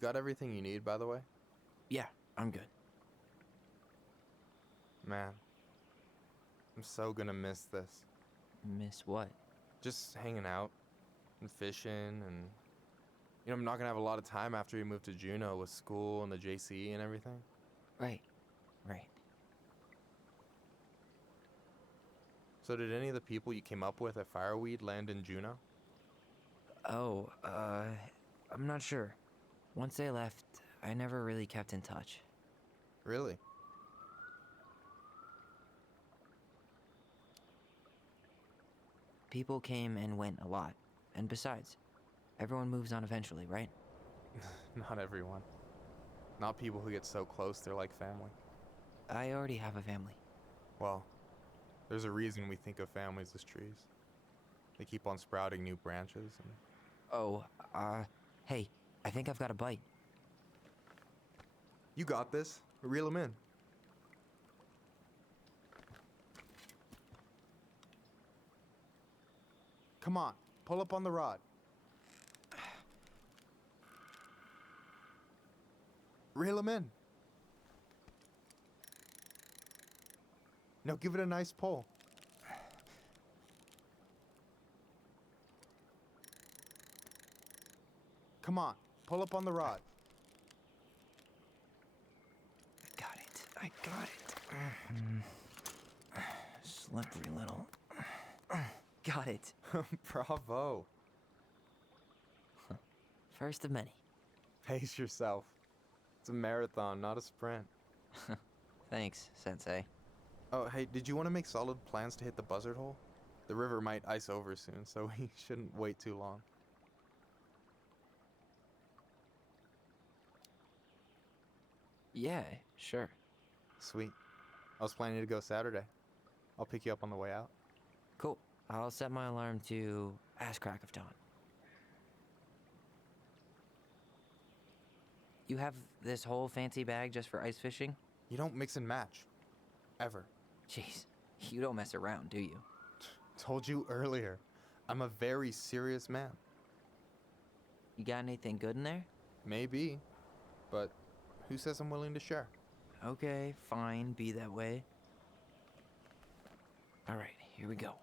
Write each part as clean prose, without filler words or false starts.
Got everything you need, by the way? Yeah, I'm good. Man, I'm so gonna miss this. Miss what? Just hanging out and fishing and... I'm not gonna have a lot of time after we move to Juneau with school and the JC and everything. Right. So did any of the people you came up with at Fireweed land in Juneau? Oh, I'm not sure. Once they left, I never really kept in touch. Really? People came and went a lot. And besides, everyone moves on eventually, right? Not everyone. Not people who get so close they're like family. I already have a family. Well, there's a reason we think of families as trees. They keep on sprouting new branches and... Oh, hey, I think I've got a bite. You got this. Reel them in. Come on, pull up on the rod. Reel them in. Now give it a nice pull. Come on, pull up on the rod. I got it. Slippery little. Got it. Bravo. First of many. Pace yourself. It's a marathon, not a sprint. Thanks, Sensei. Oh, hey, did you want to make solid plans to hit the buzzard hole? The river might ice over soon, so we shouldn't wait too long. Yeah, sure. Sweet. I was planning to go Saturday. I'll pick you up on the way out. Cool. I'll set my alarm to ass crack of dawn. You have this whole fancy bag just for ice fishing? You don't mix and match. Ever. Jeez, you don't mess around, do you? Told you earlier. I'm a very serious man. You got anything good in there? Maybe. But who says I'm willing to share? Okay, fine, be that way. Alright, here we go.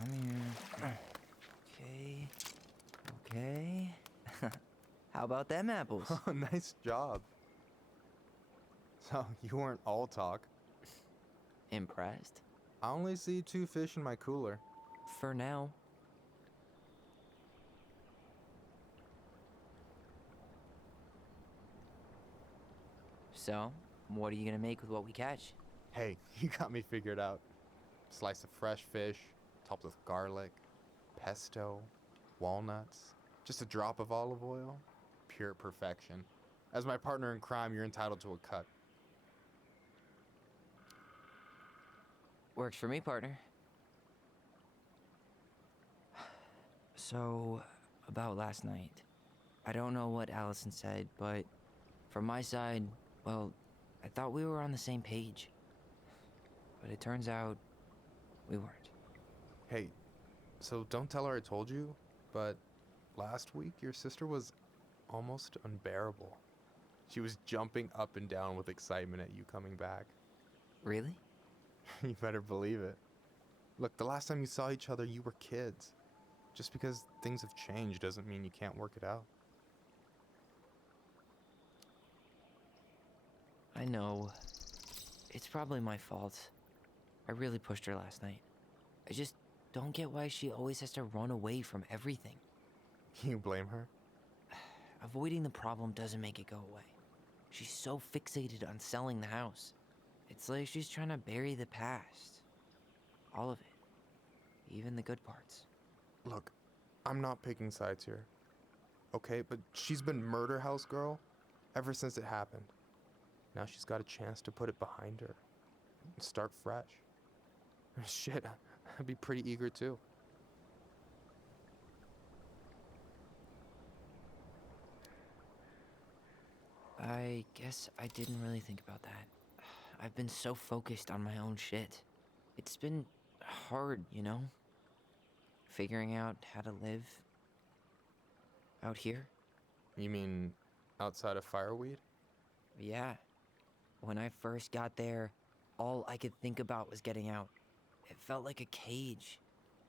I'm here. Okay. How about them apples? Oh, nice job. So, you weren't all talk. Impressed? I only see 2 fish in my cooler. For now. So, what are you gonna make with what we catch? Hey, you got me figured out. Slice of fresh fish, topped with garlic, pesto, walnuts, just a drop of olive oil. Pure perfection. As my partner in crime, you're entitled to a cut. Works for me, partner. So, about last night. I don't know what Allison said, but from my side, well, I thought we were on the same page. But it turns out we weren't. Hey, so don't tell her I told you, but last week your sister was almost unbearable. She was jumping up and down with excitement at you coming back. Really? You better believe it. Look, the last time you saw each other, you were kids. Just because things have changed doesn't mean you can't work it out. I know. It's probably my fault. I really pushed her last night. I just don't get why she always has to run away from everything. You blame her? Avoiding the problem doesn't make it go away. She's so fixated on selling the house. It's like she's trying to bury the past. All of it. Even the good parts. Look, I'm not picking sides here. Okay, but she's been murder house girl ever since it happened. Now she's got a chance to put it behind her and start fresh. Shit, I'd be pretty eager too. I guess I didn't really think about that. I've been so focused on my own shit. It's been hard, you know? Figuring out how to live out here. You mean outside of Fireweed? Yeah. When I first got there, all I could think about was getting out. It felt like a cage.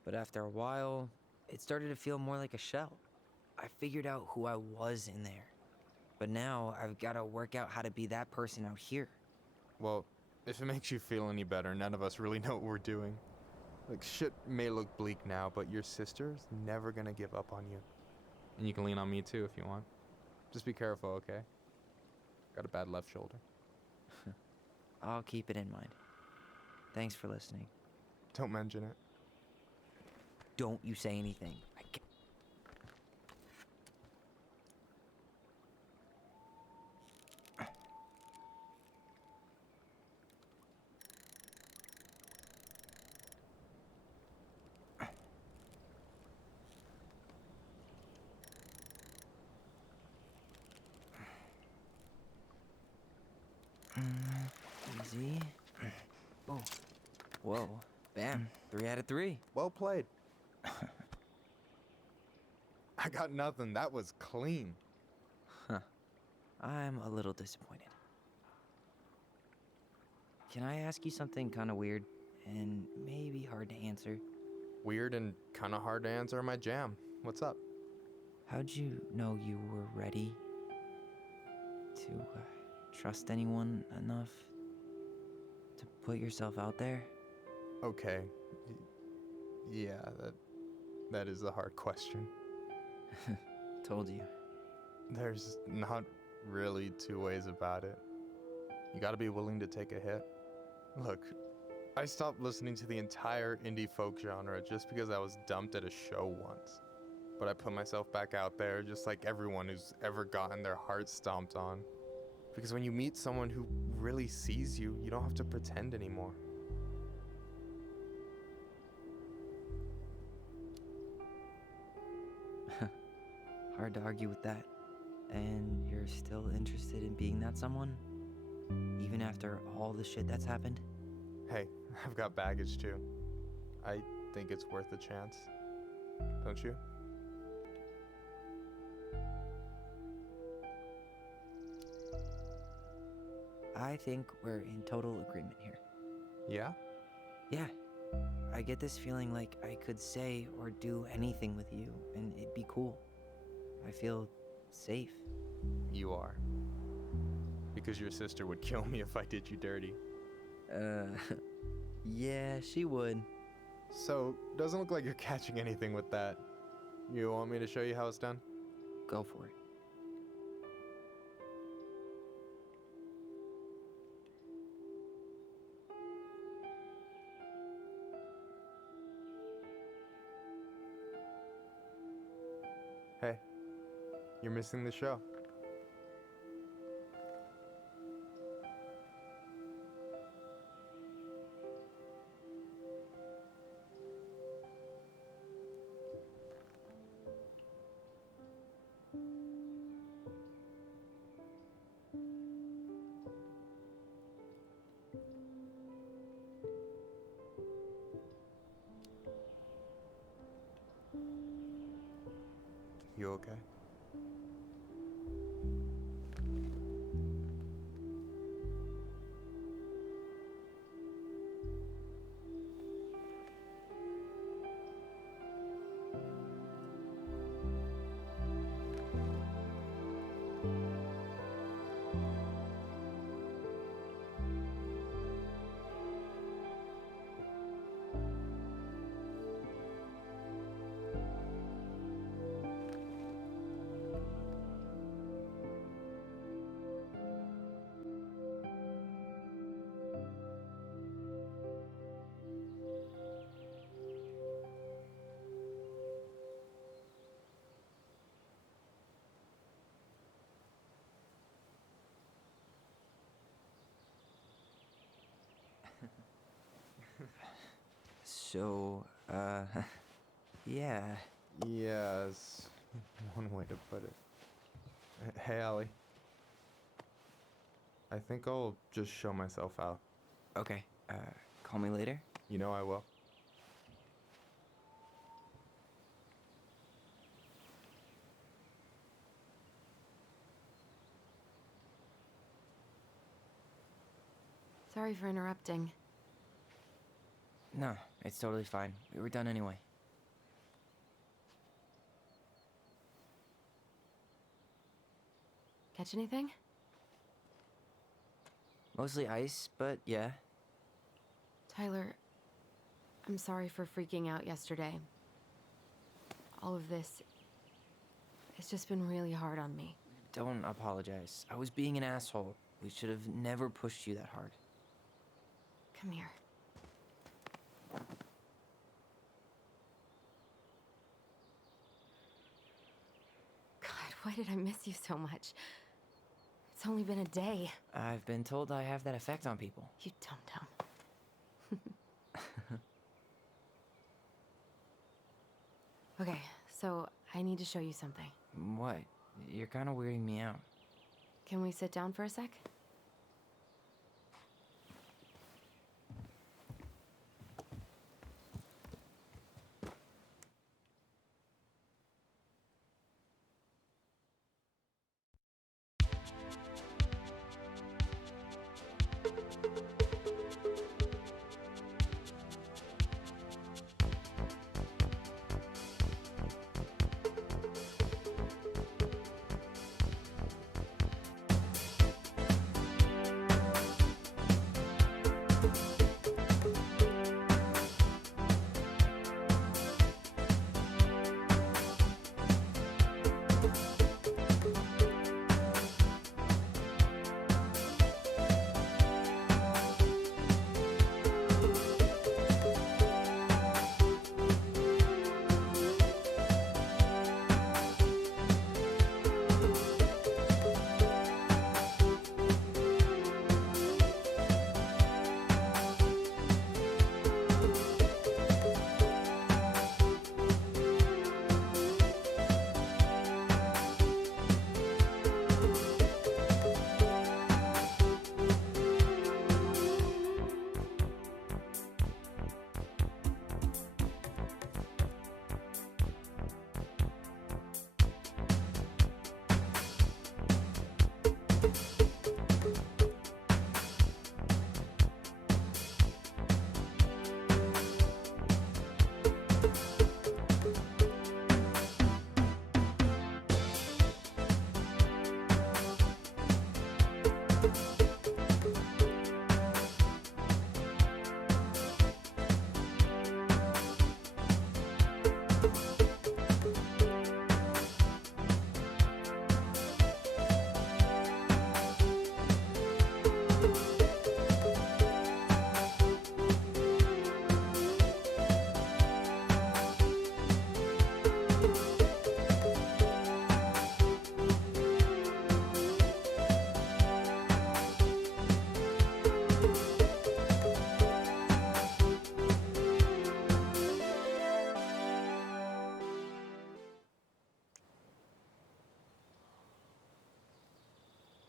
But after a while, it started to feel more like a shell. I figured out who I was in there. But now I've got to work out how to be that person out here. Well, if it makes you feel any better, none of us really know what we're doing. Like, shit may look bleak now, but your sister's never gonna give up on you. And you can lean on me too if you want. Just be careful, okay? Got a bad left shoulder. I'll keep it in mind. Thanks for listening. Don't mention it. Don't you say anything. Easy. Oh. Whoa. Bam. 3 out of 3. Well played. I got nothing. That was clean. I'm a little disappointed. Can I ask you something kind of weird and maybe hard to answer? Weird and kind of hard to answer my jam. What's up? How'd you know you were ready to trust anyone enough to put yourself out there? Okay. Yeah, that is a hard question. Told you. There's not really two ways about it. You gotta be willing to take a hit. Look, I stopped listening to the entire indie folk genre just because I was dumped at a show once. But I put myself back out there just like everyone who's ever gotten their heart stomped on. Because when you meet someone who really sees you, you don't have to pretend anymore. Hard to argue with that. And you're still interested in being that someone? Even after all the shit that's happened? Hey, I've got baggage too. I think it's worth a chance. Don't you? I think we're in total agreement here. Yeah? Yeah. I get this feeling like I could say or do anything with you, and it'd be cool. I feel safe. You are. Because your sister would kill me if I did you dirty. Yeah, she would. So, doesn't look like you're catching anything with that. You want me to show you how it's done? Go for it. Hey, you're missing the show. You okay? So, yeah. Yes, one way to put it. Hey, Allie. I think I'll just show myself out. Okay, call me later? You know I will. Sorry for interrupting. No, it's totally fine. We were done anyway. Catch anything? Mostly ice, but yeah. Tyler, I'm sorry for freaking out yesterday. All of this, it's just been really hard on me. Don't apologize. I was being an asshole. We should have never pushed you that hard. Come here. God, why did I miss you so much? It's only been a day. I've been told I have that effect on people. You dum-dum. Okay, so I need to show you something. What? You're kind of weirding me out. Can we sit down for a sec?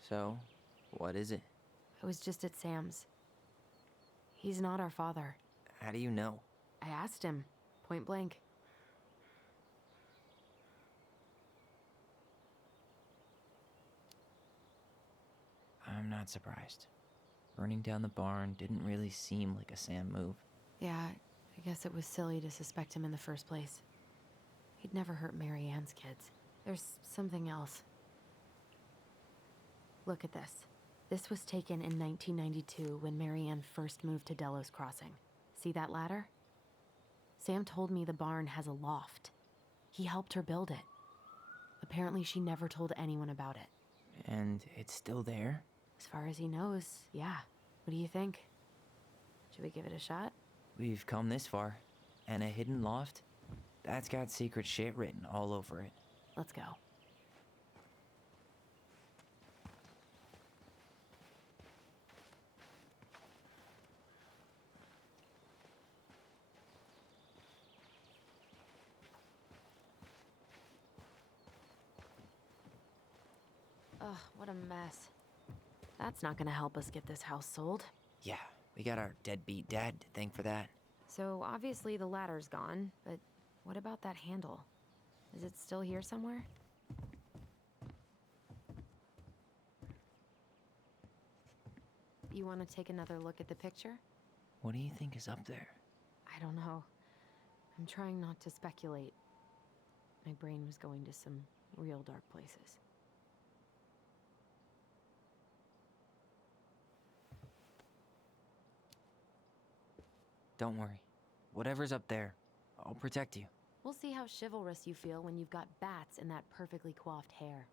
So, what is it? I was just at Sam's. He's not our father. How do you know? I asked him, point blank. I'm not surprised. Burning down the barn didn't really seem like a Sam move. Yeah, I guess it was silly to suspect him in the first place. He'd never hurt Mary Ann's kids. There's something else. Look at this. This was taken in 1992 when Mary Ann first moved to Delos Crossing. See that ladder? Sam told me the barn has a loft. He helped her build it. Apparently she never told anyone about it. And it's still there? As far as he knows, yeah. What do you think? Should we give it a shot? We've come this far. And a hidden loft? That's got secret shit written all over it. Let's go. Ugh, what a mess. That's not gonna help us get this house sold. Yeah, we got our deadbeat dad to thank for that. So obviously the ladder's gone, but what about that handle? Is it still here somewhere? You want to take another look at the picture? What do you think is up there? I don't know. I'm trying not to speculate. My brain was going to some real dark places. Don't worry. Whatever's up there, I'll protect you. We'll see how chivalrous you feel when you've got bats in that perfectly coiffed hair.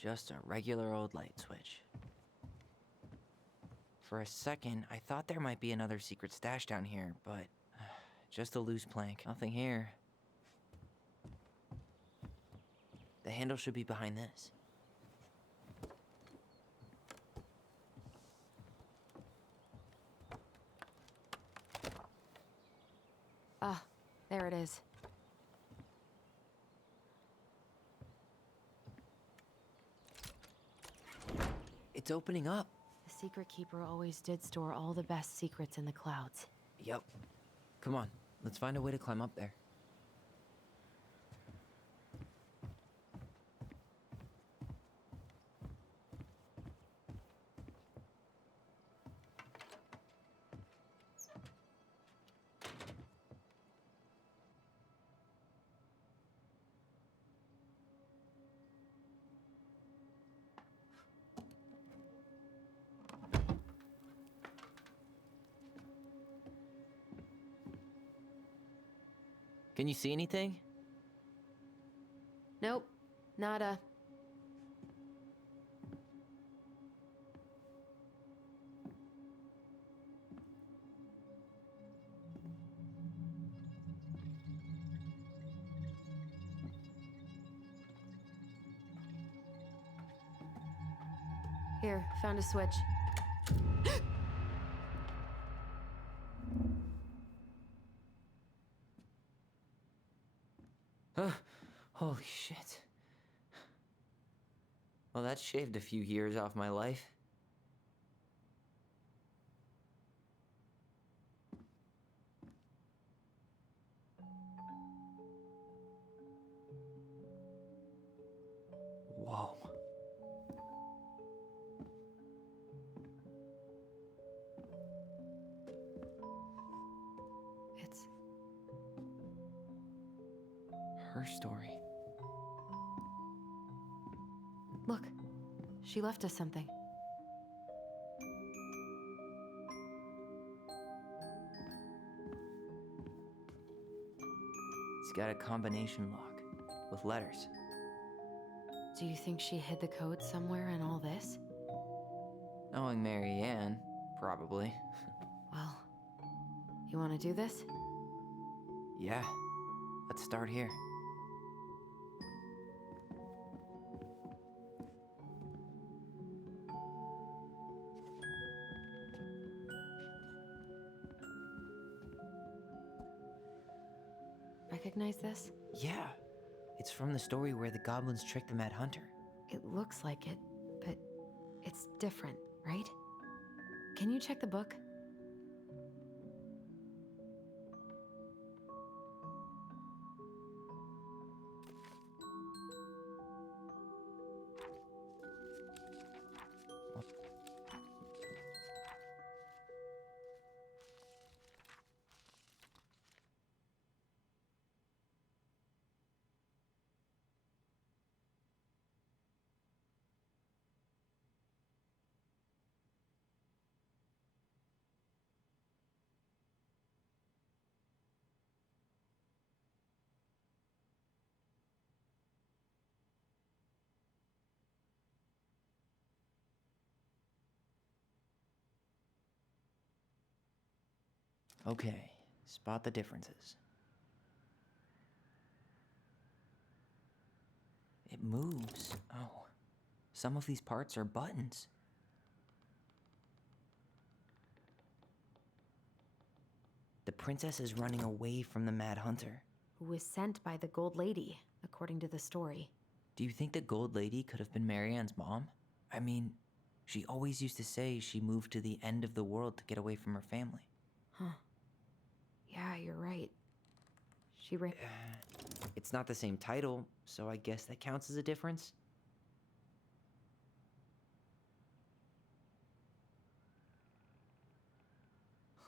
Just a regular old light switch. For a second, I thought there might be another secret stash down here, but just a loose plank. Nothing here. The handle should be behind this. Ah, there it is. It's opening up. The Secret Keeper always did store all the best secrets in the clouds. Yep. Come on, let's find a way to climb up there. Can you see anything? Nope, nada. Here, found a switch. Holy shit. Well, that shaved a few years off my life. Whoa. It's Her story. Look, she left us something. It's got a combination lock with letters. Do you think she hid the code somewhere in all this? Knowing Mary Ann, probably. Well, you want to do this? Yeah. Let's start here. Recognize this? Yeah. It's from the story where the goblins tricked the Mad Hunter. It looks like it, but it's different, right? Can you check the book? Okay, spot the differences. It moves. Oh, some of these parts are buttons. The princess is running away from the Mad Hunter. Who was sent by the Gold Lady, according to the story. Do you think the Gold Lady could have been Marianne's mom? I mean, she always used to say she moved to the end of the world to get away from her family. Huh. Yeah, you're right. She ran. It's not the same title, so I guess that counts as a difference.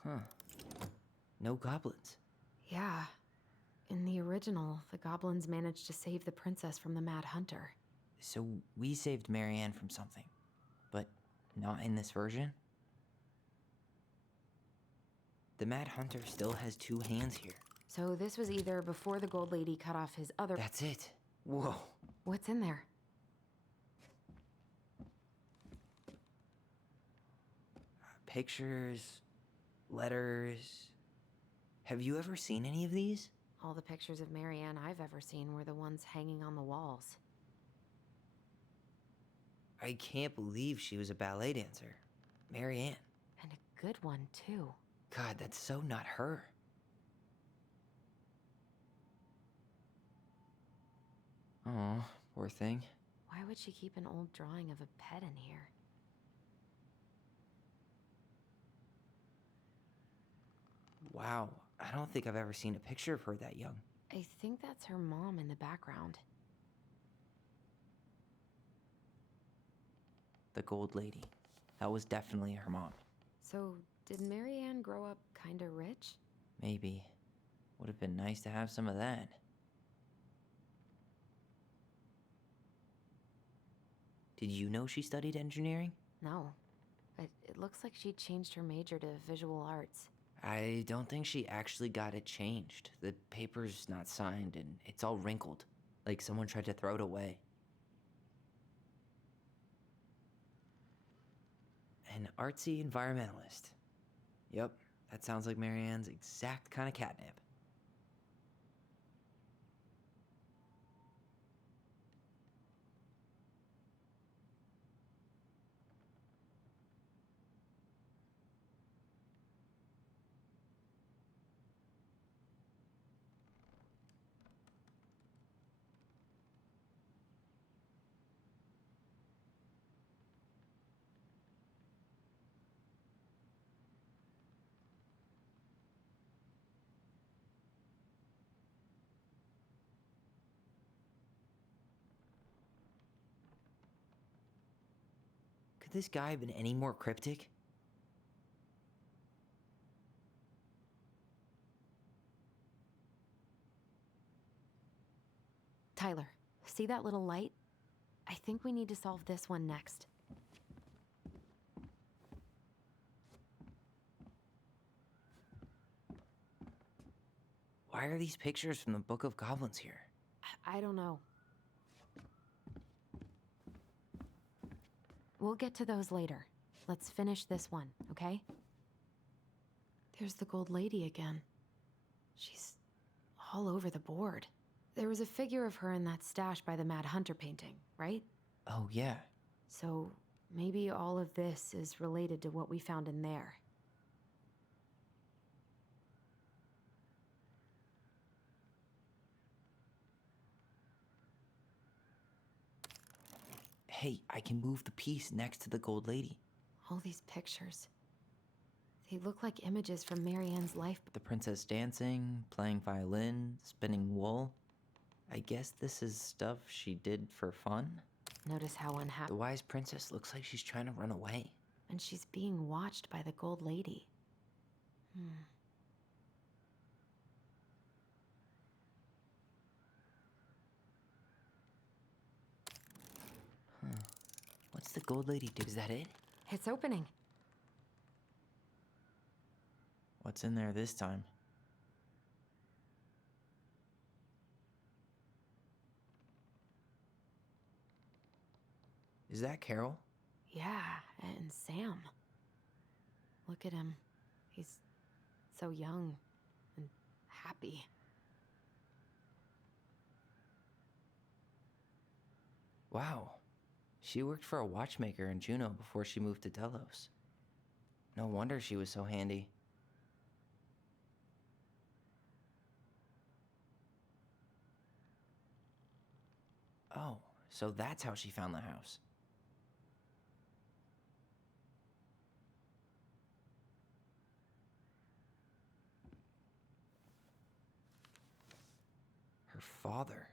Huh. No goblins. Yeah. In the original, the goblins managed to save the princess from the Mad Hunter. So we saved Marianne from something, but not in this version? The Mad Hunter still has two hands here. So this was either before the Gold Lady cut off his other. That's it. Whoa. What's in there? Pictures, letters. Have you ever seen any of these? All the pictures of Marianne I've ever seen were the ones hanging on the walls. I can't believe she was a ballet dancer. Marianne. And a good one, too. God, that's so not her. Oh, poor thing. Why would she keep an old drawing of a pet in here? Wow, I don't think I've ever seen a picture of her that young. I think that's her mom in the background. The Gold Lady. That was definitely her mom. So, did Marianne grow up kinda rich? Maybe. Would have been nice to have some of that. Did you know she studied engineering? No. But it looks like she changed her major to visual arts. I don't think she actually got it changed. The paper's not signed and it's all wrinkled, like someone tried to throw it away. An artsy environmentalist. Yep, that sounds like Marianne's exact kind of catnip. Could this guy have been any more cryptic? Tyler, see that little light? I think we need to solve this one next. Why are these pictures from the Book of Goblins here? I don't know. We'll get to those later. Let's finish this one, okay? There's the Gold Lady again. She's all over the board. There was a figure of her in that stash by the Mad Hunter painting, right? Oh, yeah. So maybe all of this is related to what we found in there. Hey, I can move the piece next to the Gold Lady. All these pictures. They look like images from Marianne's life. The princess dancing, playing violin, spinning wool. I guess this is stuff she did for fun? Notice how The unhappy. wise princess looks like she's trying to run away. And she's being watched by the Gold Lady. What's the Gold Lady do? Is that it? It's opening. What's in there this time? Is that Carol? Yeah, and Sam. Look at him. He's So young and happy. Wow. She worked for a watchmaker in Juneau before she moved to Delos. No wonder she was so handy. Oh, so that's how she found the house. Her father.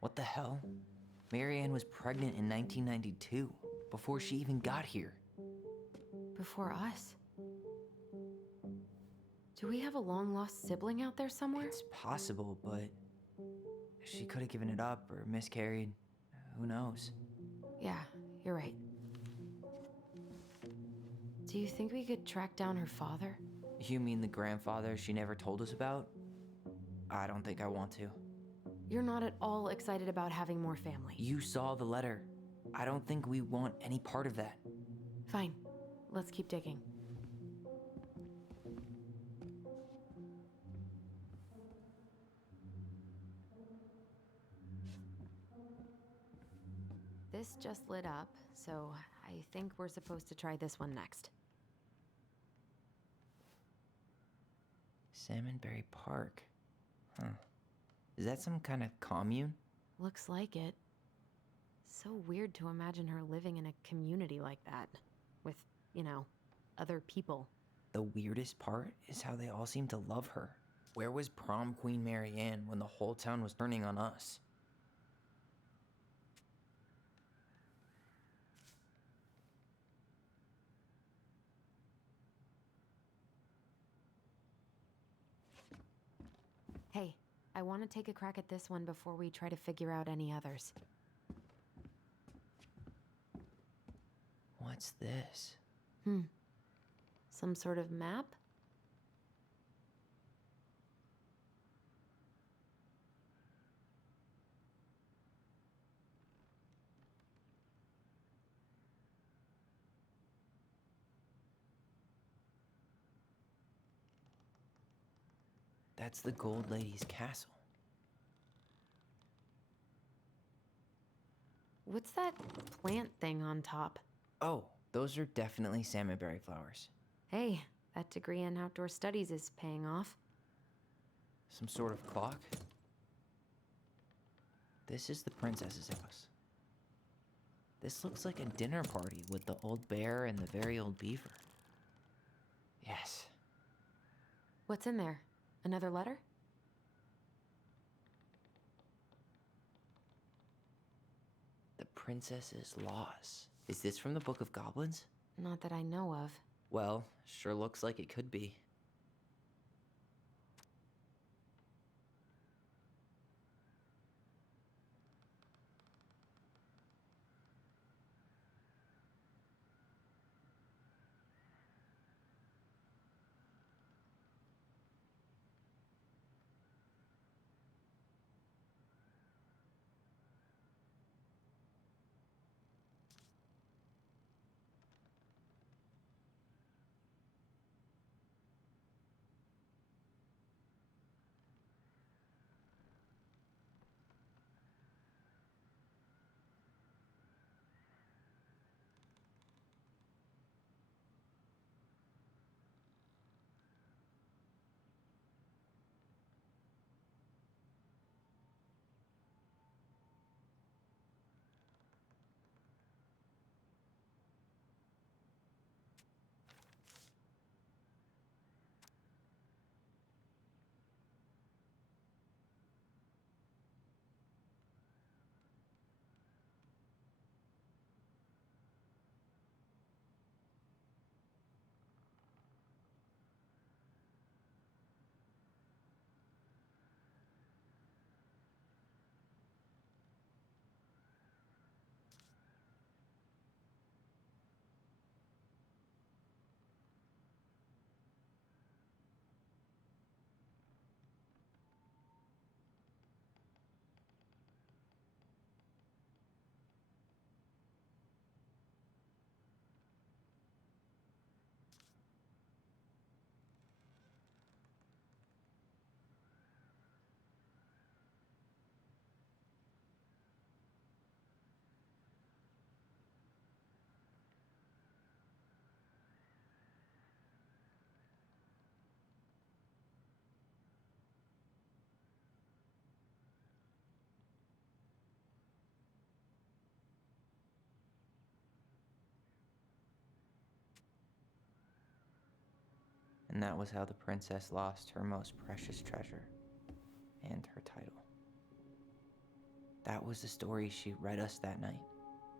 What the hell? Marianne was pregnant in 1992, before she even got here. Before us? Do we have a long-lost sibling out there somewhere? It's possible, but she could have given it up or miscarried. Who knows? Yeah, you're right. Do you think we could track down her father? You mean the grandfather she never told us about? I don't think I want to. You're not at all excited about having more family. You saw the letter. I don't think we want any part of that. Fine. Let's keep digging. This just lit up, so I think we're supposed to try this one next. Salmonberry Park. Huh. Is that some kind of commune? Looks like it. So weird to imagine her living in a community like that. With, other people. The weirdest part is how they all seem to love her. Where was prom queen Marianne when the whole town was turning on us? Hey, I want to take a crack at this one before we try to figure out any others. What's this? Some sort of map? That's the Gold Lady's castle. What's that plant thing on top? Oh, those are definitely salmonberry flowers. Hey, that degree in outdoor studies is paying off. Some sort of clock? This is the princess's house. This looks like a dinner party with the old bear and the very old beaver. Yes. What's in there? Another letter? The princess's loss. Is this from the Book of Goblins? Not that I know of. Well, sure looks like it could be. And that was how the princess lost her most precious treasure and her title. That was the story she read us that night.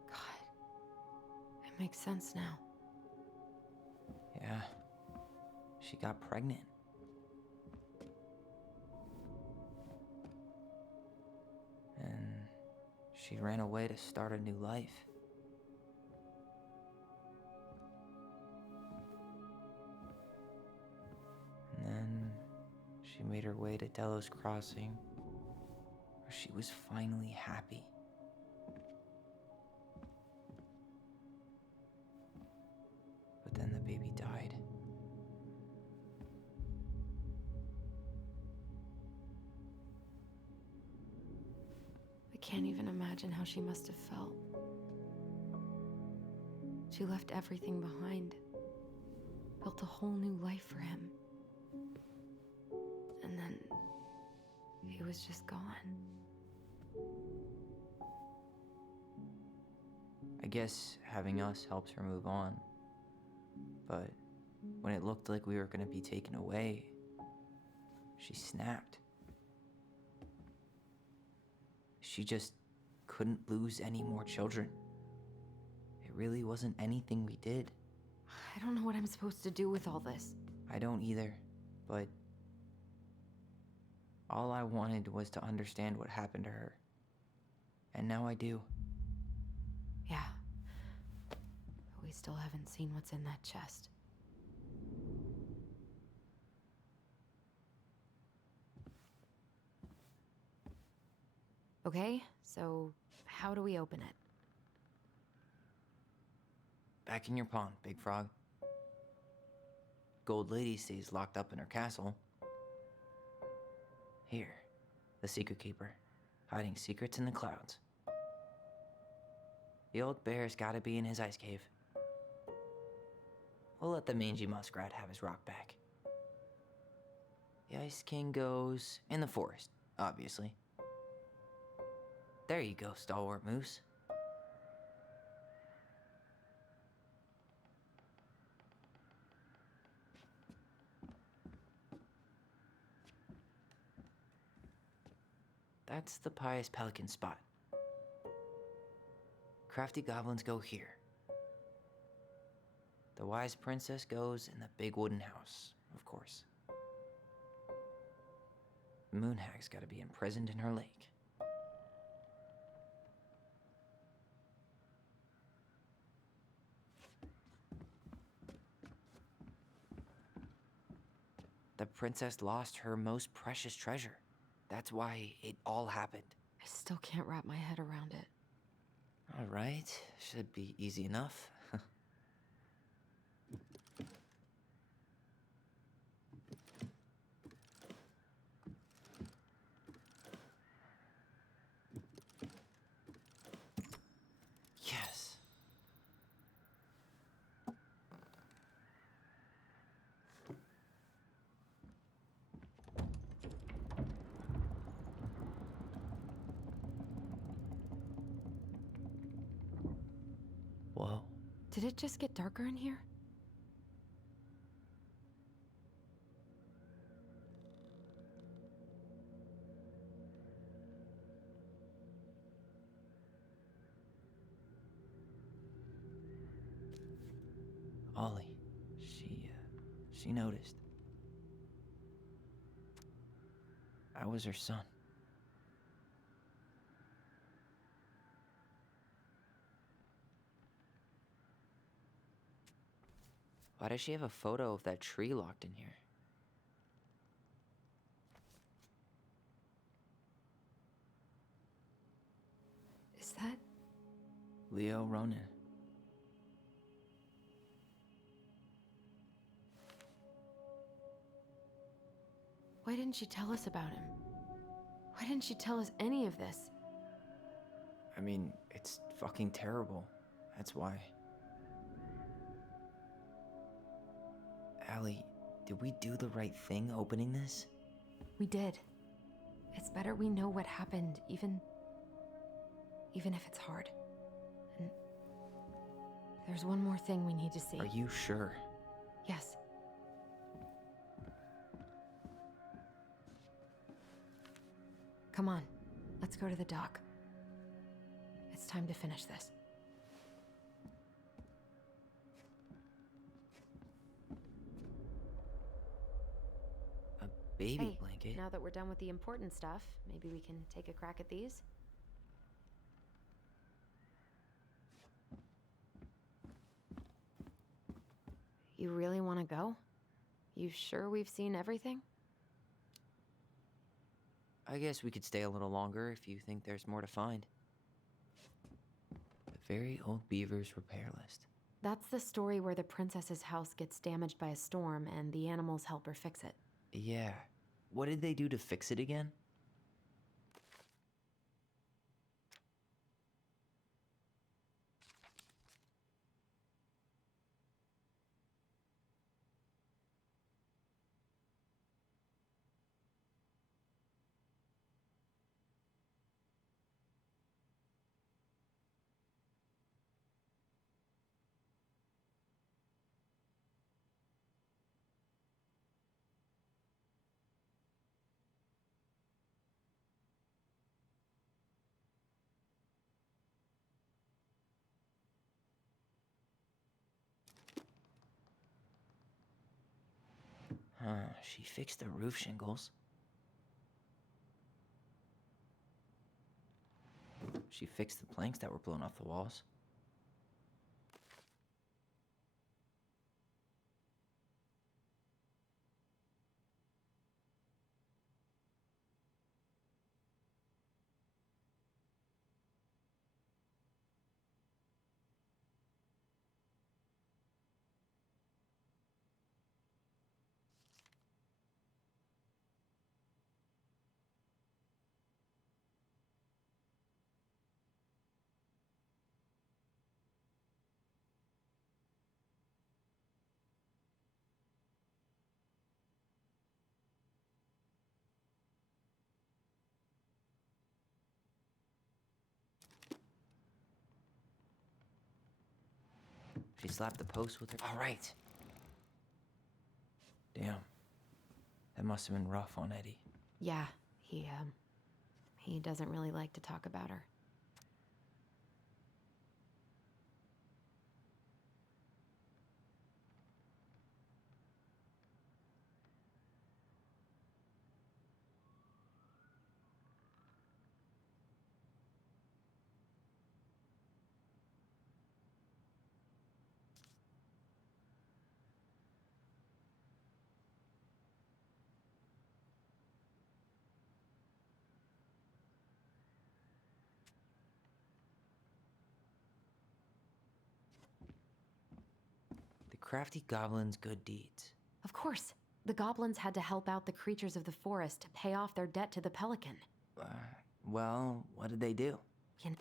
God. It makes sense now. Yeah. She got pregnant. And she ran away to start a new life. And then she made her way to Delos Crossing, where she was finally happy. But then the baby died. I can't even imagine how she must have felt. She left everything behind, built a whole new life for him. And then he was just gone. I guess having us helped her move on. But when it looked like we were going to be taken away, she snapped. She just couldn't lose any more children. It really wasn't anything we did. I don't know what I'm supposed to do with all this. I don't either, but all I wanted was to understand what happened to her. And now I do. Yeah. But we still haven't seen what's in that chest. Okay, so how do we open it? Back in your pond, Big Frog. Gold Lady stays locked up in her castle. Here, the Secret Keeper, hiding secrets in the clouds. The old bear's gotta be in his ice cave. We'll let the mangy muskrat have his rock back. The Ice King goes in the forest, obviously. There you go, stalwart moose. That's the Pious Pelican spot. Crafty goblins go here. The wise princess goes in the big wooden house, of course. The moon hag's gotta be imprisoned in her lake. The princess lost her most precious treasure. That's why it all happened. I still can't wrap my head around it. All right, should be easy enough. Yes. Whoa. Did it just get darker in here? Ollie. She noticed. I was her son. Why does she have a photo of that tree locked in here? Is that... Leo Ronan. Why didn't she tell us about him? Why didn't she tell us any of this? I mean, it's fucking terrible. That's why. Allie, did we do the right thing opening this? We did. It's better we know what happened, even if it's hard. And there's one more thing we need to see. Are you sure? Yes. Come on, let's go to the dock. It's time to finish this. A baby Hey, blanket? now that we're done with the important stuff, maybe we can take a crack at these? You really want to go? You sure we've seen everything? I guess we could stay a little longer if you think there's more to find. The Very Old Beaver's repair list. That's the story where the princess's house gets damaged by a storm and the animals help her fix it. Yeah. What did they do to fix it again? She fixed the roof shingles. She fixed the planks that were blown off the walls. She slapped the post with her. All right. Damn. That must have been rough on Eddie. Yeah, he doesn't really like to talk about her. The crafty goblin's good deeds. Of course, the goblins had to help out the creatures of the forest to pay off their debt to the pelican. Uh, well, what did they do? You kn-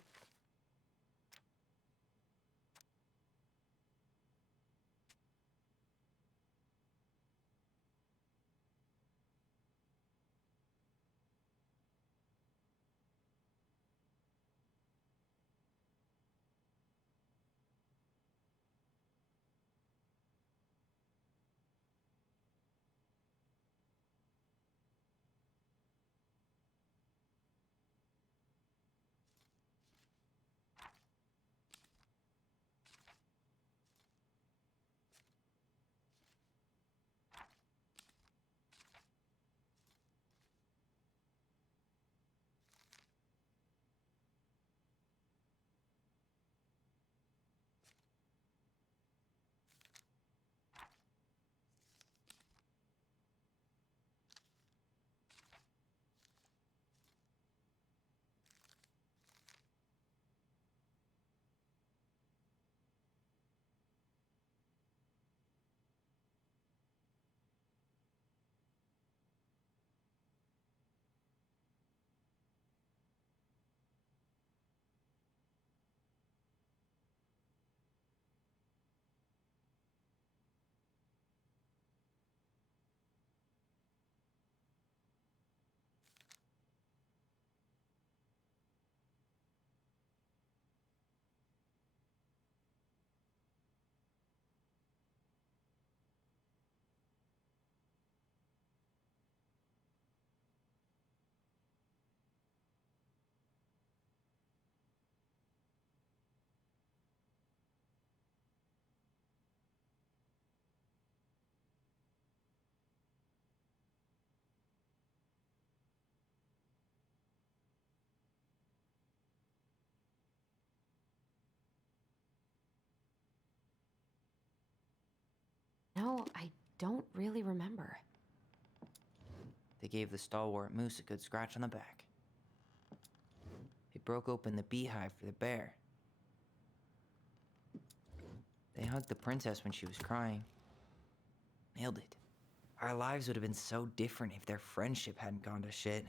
No, I don't really remember. They gave the stalwart moose a good scratch on the back. They broke open the beehive for the bear. They hugged the princess when she was crying. Nailed it. Our lives would have been so different if their friendship hadn't gone to shit.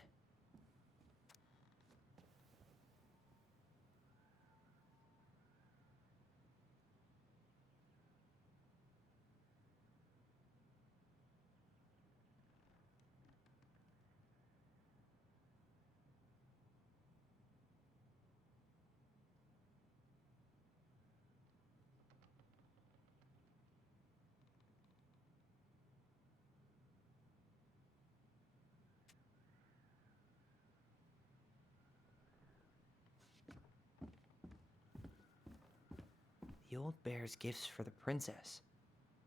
The old bear's gifts for the princess.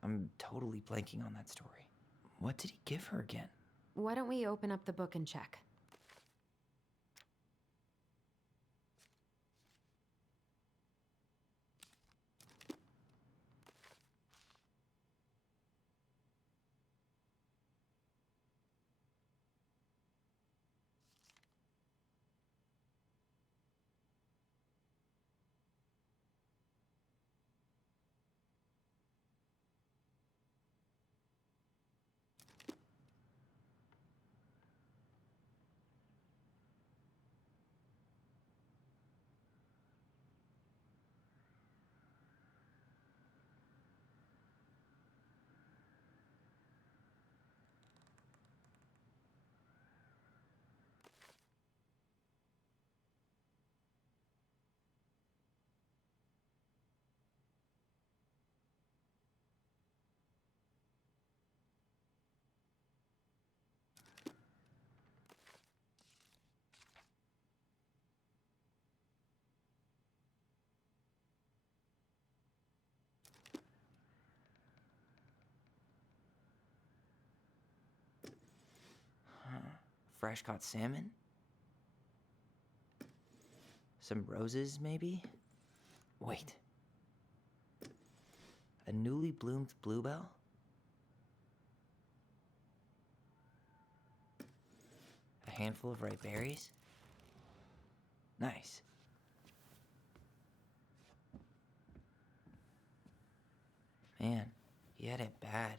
I'm totally blanking on that story. What did he give her again? Why don't we open up the book and check? Fresh caught salmon? Some roses, maybe? Wait. A newly bloomed bluebell? A handful of ripe berries? Nice. Man, he had it bad.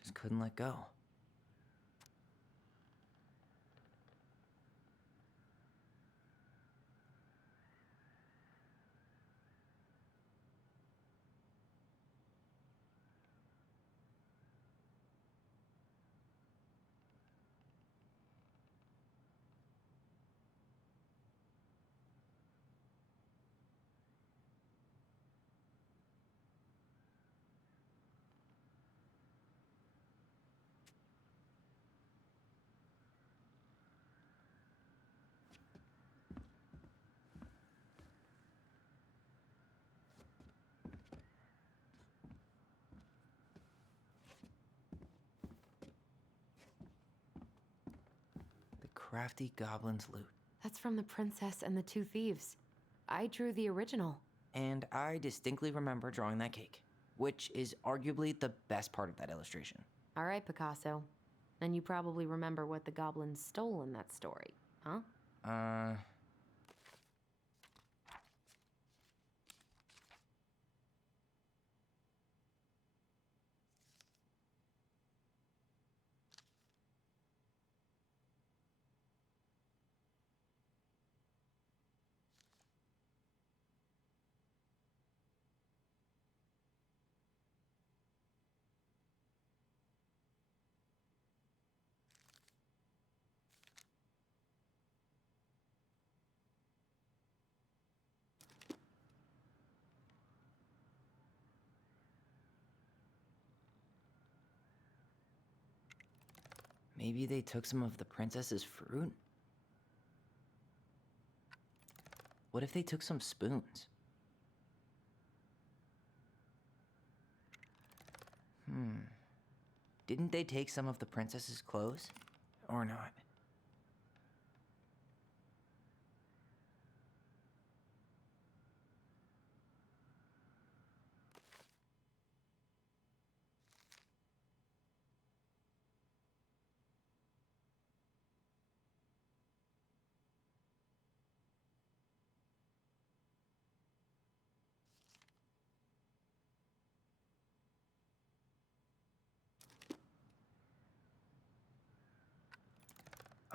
Just couldn't let go. The crafty goblin's loot. That's from The Princess and the Two Thieves. I drew the original. And I distinctly remember drawing that cake, which is arguably the best part of that illustration. All right, Picasso. Then you probably remember what the goblins stole in that story, huh? Maybe they took some of the princess's fruit? What if they took some spoons? Didn't they take some of the princess's clothes? Or not?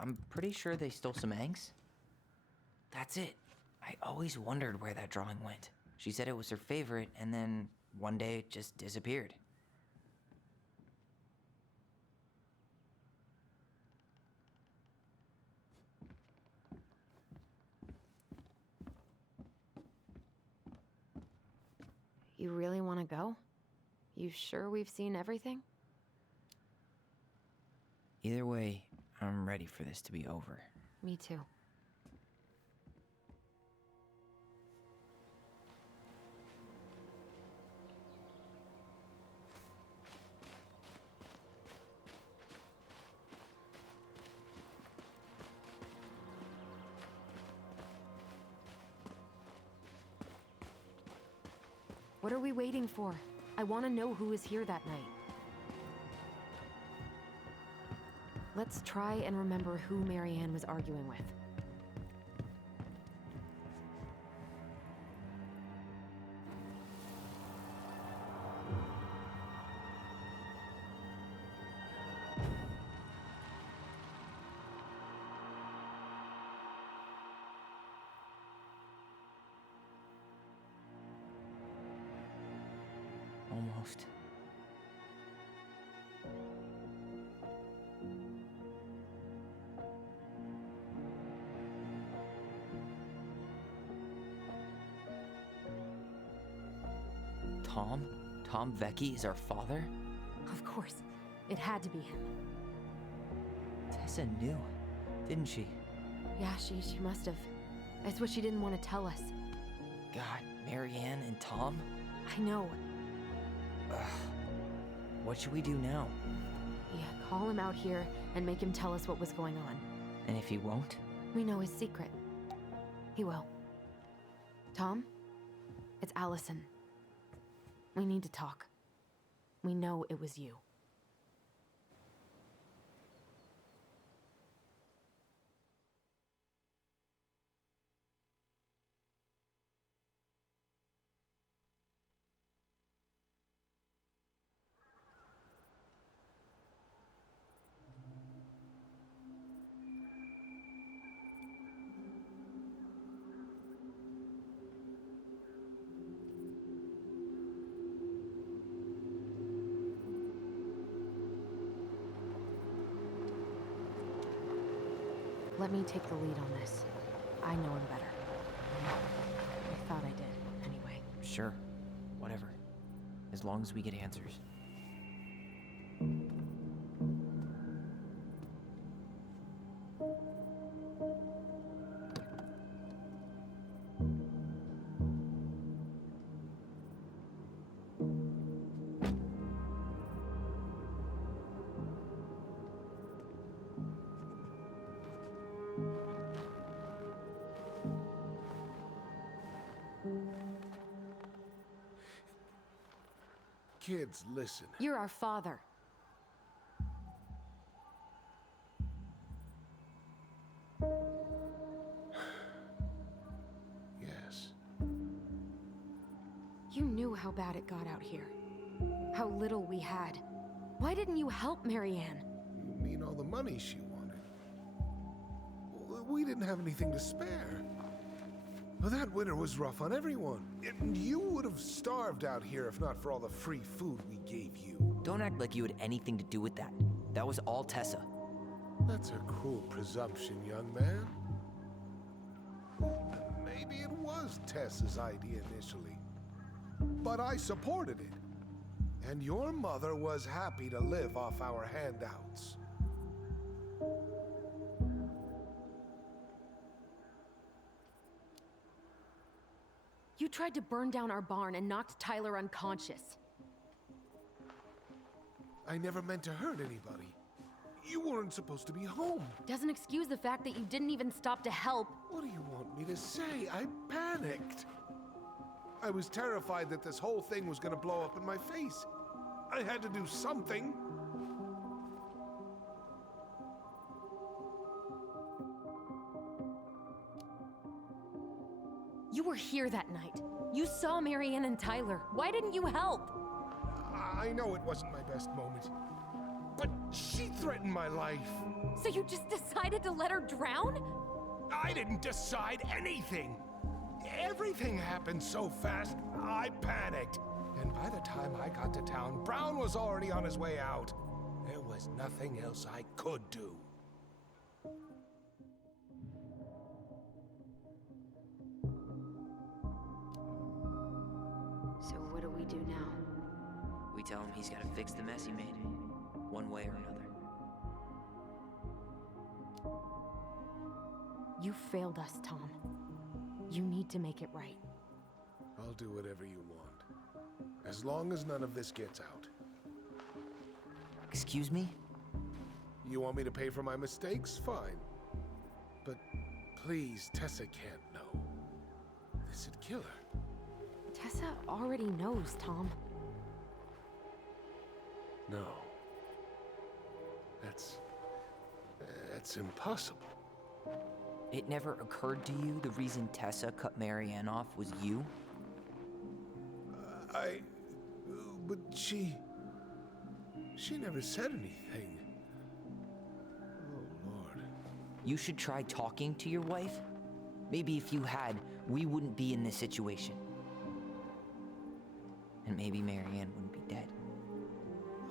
I'm pretty sure they stole some eggs. That's it. I always wondered where that drawing went. She said it was her favorite, and then one day it just disappeared. You really want to go? You sure we've seen everything? Either way, I'm ready for this to be over. Me too. What are we waiting for? I want to know who was here that night. Let's try and remember who Marianne was arguing with. Almost. Tom? Tom Vecchi is our father? Of course. It had to be him. Tessa knew, didn't she? Yeah, she must have. That's what she didn't want to tell us. God, Marianne and Tom? I know. Ugh. What should we do now? Yeah, call him out here and make him tell us what was going on. And if he won't? We know his secret. He will. Tom? It's Allison. We need to talk. We know it was you. Let me take the lead on this. I know him better. I thought I did, anyway. Sure. Whatever. As long as we get answers. Kids, listen. You're our father. Yes. You knew how bad it got out here. How little we had. Why didn't you help Marianne? You mean all the money she wanted? We didn't have anything to spare. Well, that winter was rough on everyone. And you would have starved out here if not for all the free food we gave you. Don't act like you had anything to do with that. That was all Tessa. That's a cruel presumption, young man. Maybe it was Tessa's idea initially. But I supported it. And your mother was happy to live off our handouts. You tried to burn down our barn and knocked Tyler unconscious. I never meant to hurt anybody. You weren't supposed to be home. Doesn't excuse the fact that you didn't even stop to help. What do you want me to say? I panicked. I was terrified that this whole thing was gonna blow up in my face. I had to do something. You were here that night. You saw Marianne and Tyler. Why didn't you help? I know it wasn't my best moment. But she threatened my life. So you just decided to let her drown? I didn't decide anything. Everything happened so fast, I panicked. And by the time I got to town, Brown was already on his way out. There was nothing else I could do. So what do we do now? We tell him he's gotta fix the mess he made, one way or another. You failed us, Tom. You need to make it right. I'll do whatever you want. As long as none of this gets out. Excuse me? You want me to pay for my mistakes? Fine. But please, Tessa can't know. This'd kill her. Tessa already knows, Tom. No. That's impossible. It never occurred to you the reason Tessa cut Marianne off was you? But she never said anything. Oh, Lord. You should try talking to your wife. Maybe if you had, we wouldn't be in this situation. And maybe Marianne wouldn't be dead.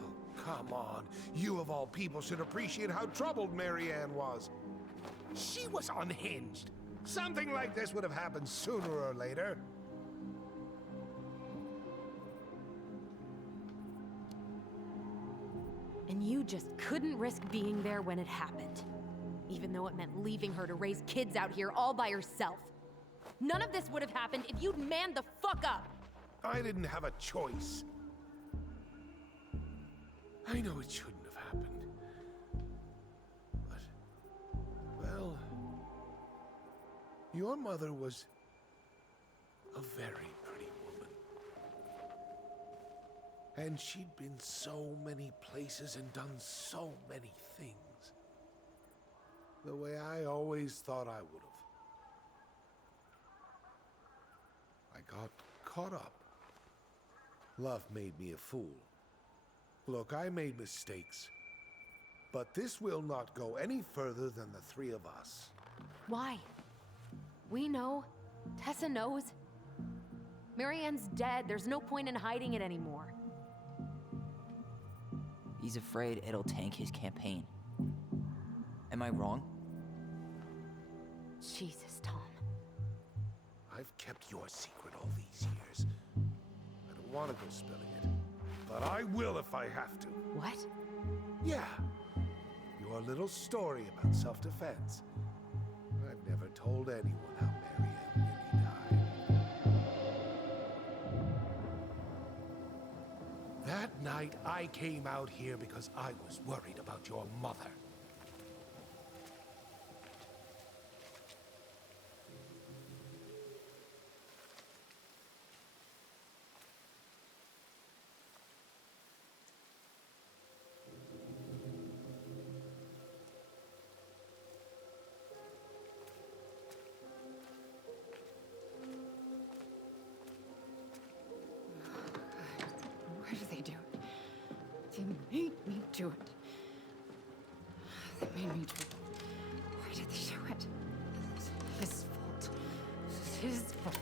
Oh, come on. You of all people should appreciate how troubled Marianne was. She was unhinged. Something like this would have happened sooner or later. And you just couldn't risk being there when it happened. Even though it meant leaving her to raise kids out here all by herself. None of this would have happened if you'd manned the fuck up! I didn't have a choice. I know it shouldn't have happened. But, well, your mother was a very pretty woman. And she'd been so many places and done so many things. The way I always thought I would have. I got caught up. Love made me a fool. Look, I made mistakes. But this will not go any further than the three of us. Why? We know. Tessa knows. Marianne's dead. There's no point in hiding it anymore. He's afraid it'll tank his campaign. Am I wrong? Jesus, Tom. I've kept your secret all these years. I don't want to go spilling it. But I will if I have to. What? Yeah. Your little story about self-defense. I've never told anyone how Marianne really died. That night, I came out here because I was worried about your mother. Why do they do it? They made me do it. They made me do it. Why did they do it? It's his fault. It's his fault.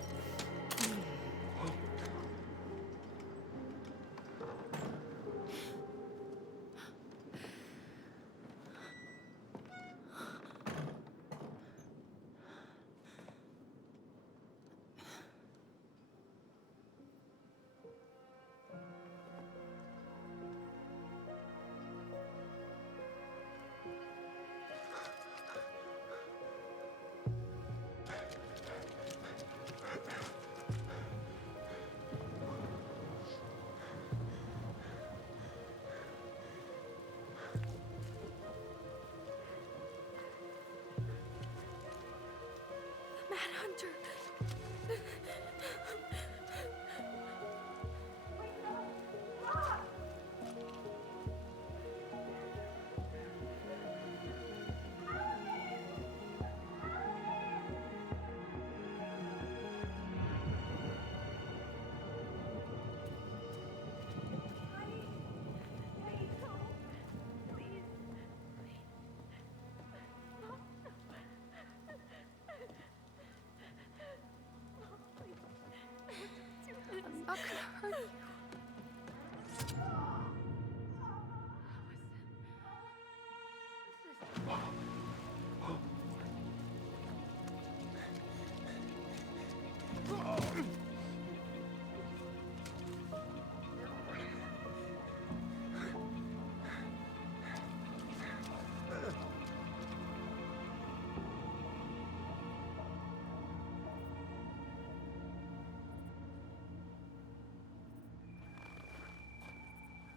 Manhunter!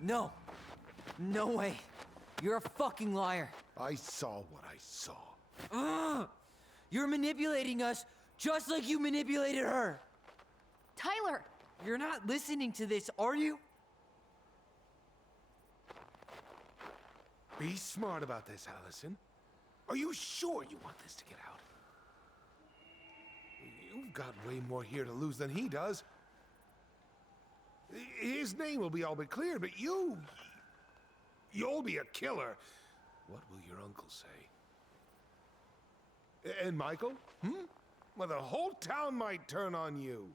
No. No way. You're a fucking liar. I saw what I saw. Ugh! You're manipulating us just like you manipulated her. Tyler! You're not listening to this, are you? Be smart about this, Allison. Are you sure you want this to get out? You've got way more here to lose than he does. His name will be all but clear, but you'll be a killer. What will your uncle say? And Michael? Well, the whole town might turn on you.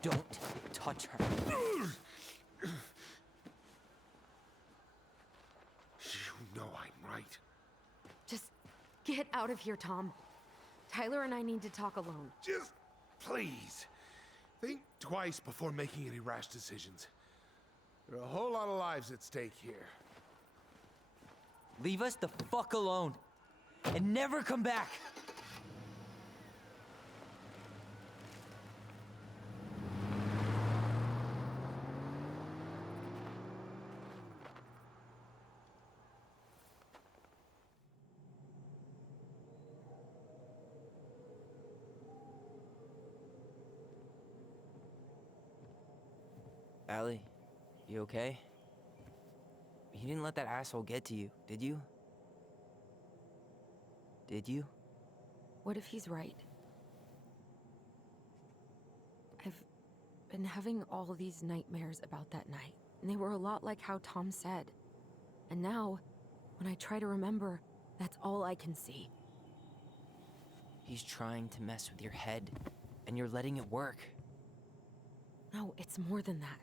Don't touch her. You know I'm right. Just get out of here, Tom. Tyler and I need to talk alone. Just please, think twice before making any rash decisions. There are a whole lot of lives at stake here. Leave us the fuck alone. And never come back. Allie, you okay? You didn't let that asshole get to you, did you? Did you? What if he's right? I've been having all these nightmares about that night, and they were a lot like how Tom said. And now, when I try to remember, that's all I can see. He's trying to mess with your head, and you're letting it work. No, it's more than that.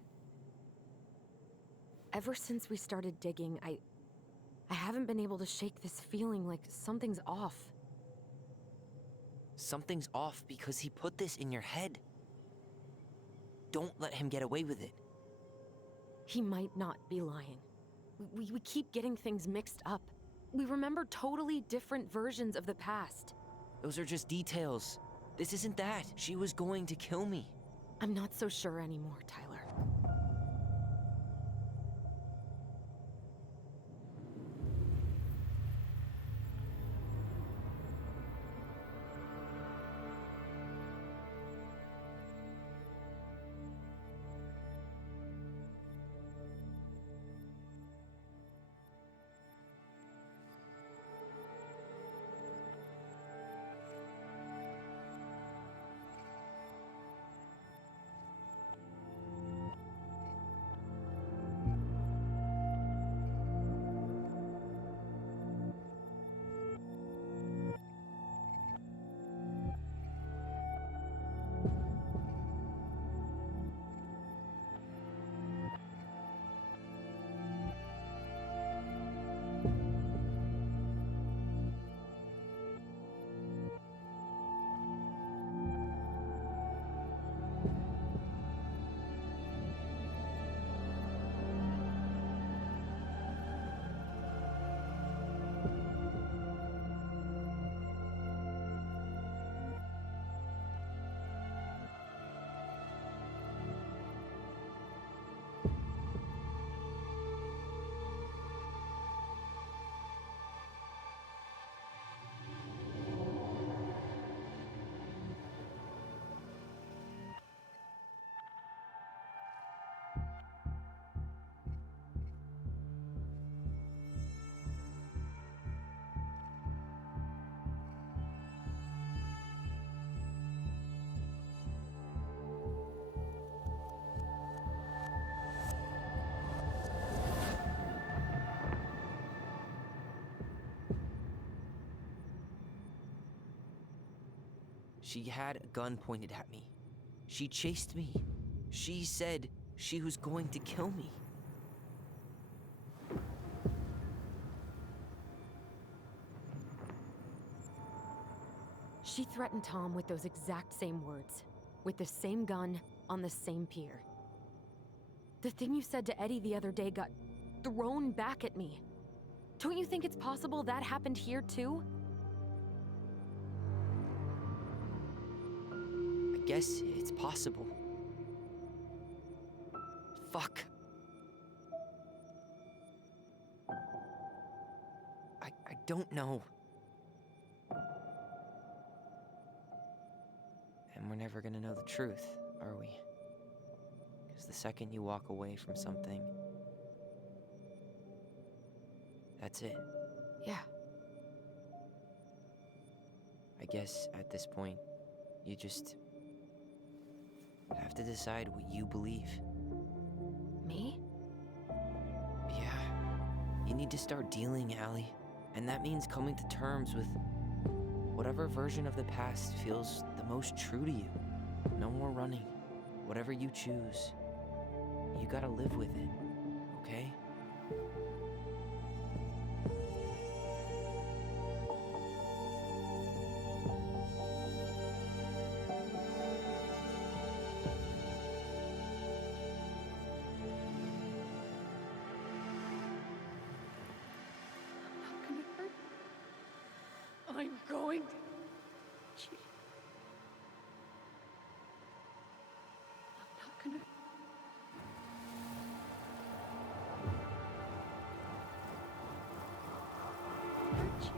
Ever since we started digging, I haven't been able to shake this feeling like something's off. Something's off because he put this in your head. Don't let him get away with it. He might not be lying. We keep getting things mixed up. We remember totally different versions of the past. Those are just details. This isn't that. She was going to kill me. I'm not so sure anymore, Tyler. She had a gun pointed at me. She chased me. She said she was going to kill me. She threatened Tom with those exact same words, with the same gun on the same pier. The thing you said to Eddie the other day got thrown back at me. Don't you think it's possible that happened here too? I guess it's possible. Fuck. I don't know. And we're never gonna know the truth, are we? Because the second you walk away from something, that's it. Yeah. I guess at this point, you just have to decide what you believe. Me? Yeah. You need to start dealing, Allie. And that means coming to terms with whatever version of the past feels the most true to you. No more running. Whatever you choose, you gotta live with it, okay? I'm going to. Gee. I'm not gonna. Hurt you.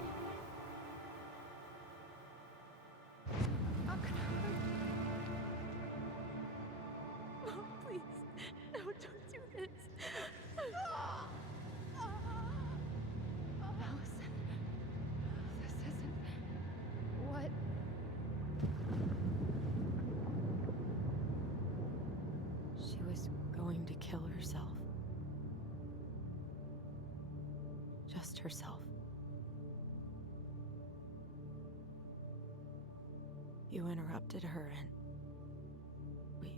I'm not gonna hurt you. Oh, please. No, don't do this. Allison. This isn't what. She was going to kill herself. Just herself. You interrupted her and we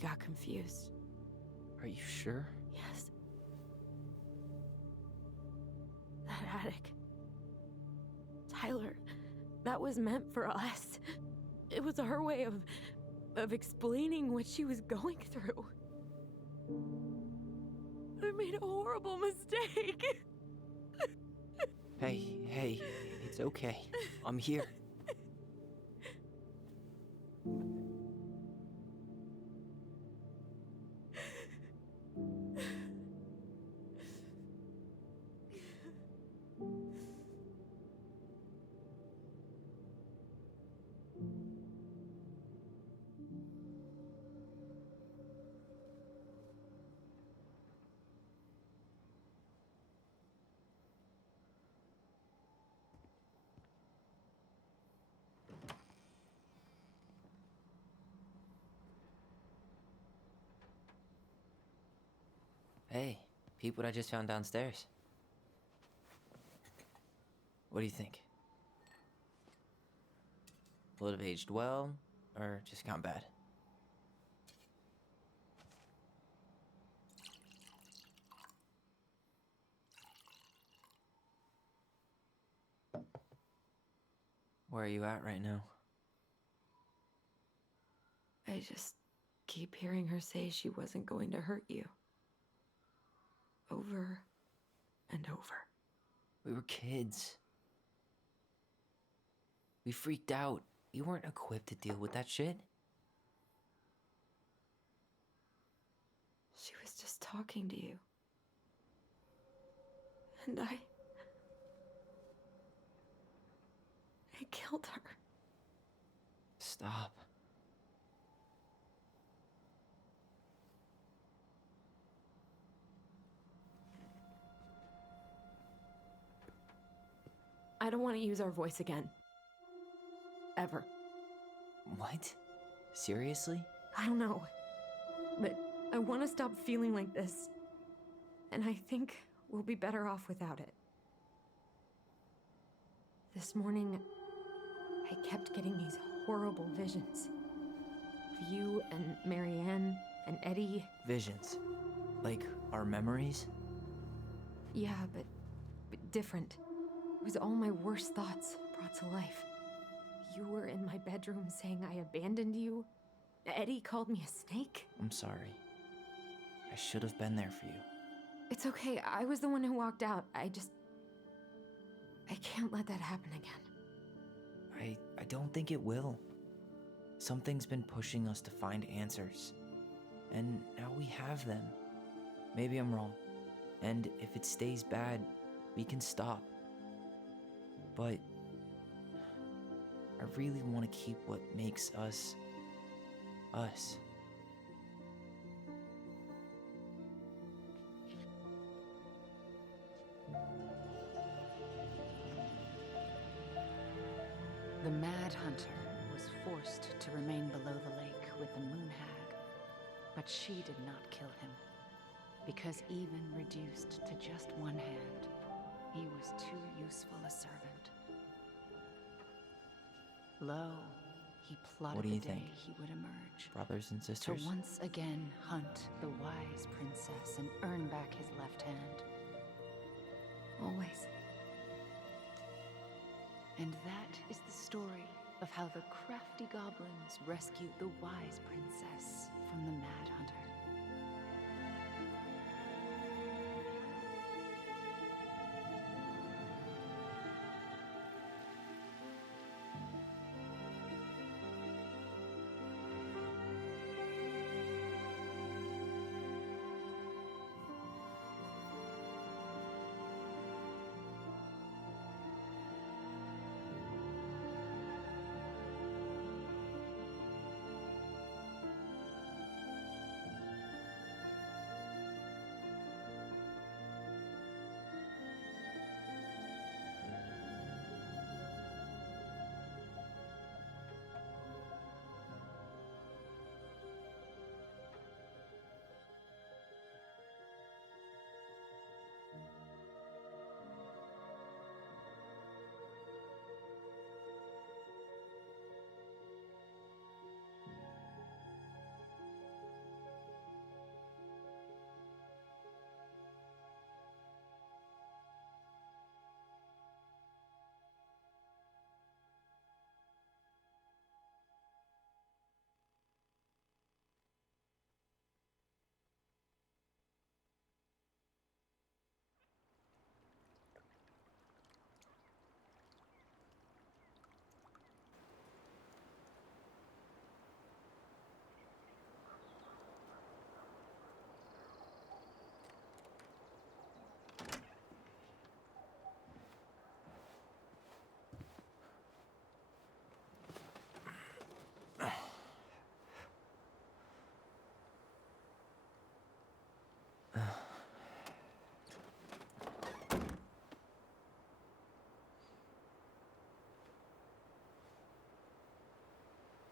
got confused. Are you sure? Yes. That attic. Tyler, that was meant for us. It was her way of explaining what she was going through. I made a horrible mistake. Hey, it's okay. I'm here. Hey, peep what I just found downstairs. What do you think? Will it have aged well, or just gone bad? Where are you at right now? I just keep hearing her say she wasn't going to hurt you. Over and over. We were kids. We freaked out. You weren't equipped to deal with that shit. She was just talking to you. And I killed her. Stop. I don't want to use our voice again. Ever. What? Seriously? I don't know. But I want to stop feeling like this. And I think we'll be better off without it. This morning, I kept getting these horrible visions. Of you and Marianne and Eddie. Visions. Like our memories? Yeah, but different. It was all my worst thoughts brought to life. You were in my bedroom saying I abandoned you. Eddie called me a snake. I'm sorry. I should have been there for you. It's okay, I was the one who walked out. I can't let that happen again. I don't think it will. Something's been pushing us to find answers. And now we have them. Maybe I'm wrong. And if it stays bad, we can stop. But I really want to keep what makes us, us. The Mad Hunter was forced to remain below the lake with the Moon Hag, but she did not kill him, because even reduced to just one hand, he was too useful a servant. Lo, he plotted What do the you day think? he would emerge, Brothers and to sisters? once again hunt the wise princess and earn back his left hand. Always. And that is the story of how the crafty goblins rescued the wise princess from the Mad Hunter.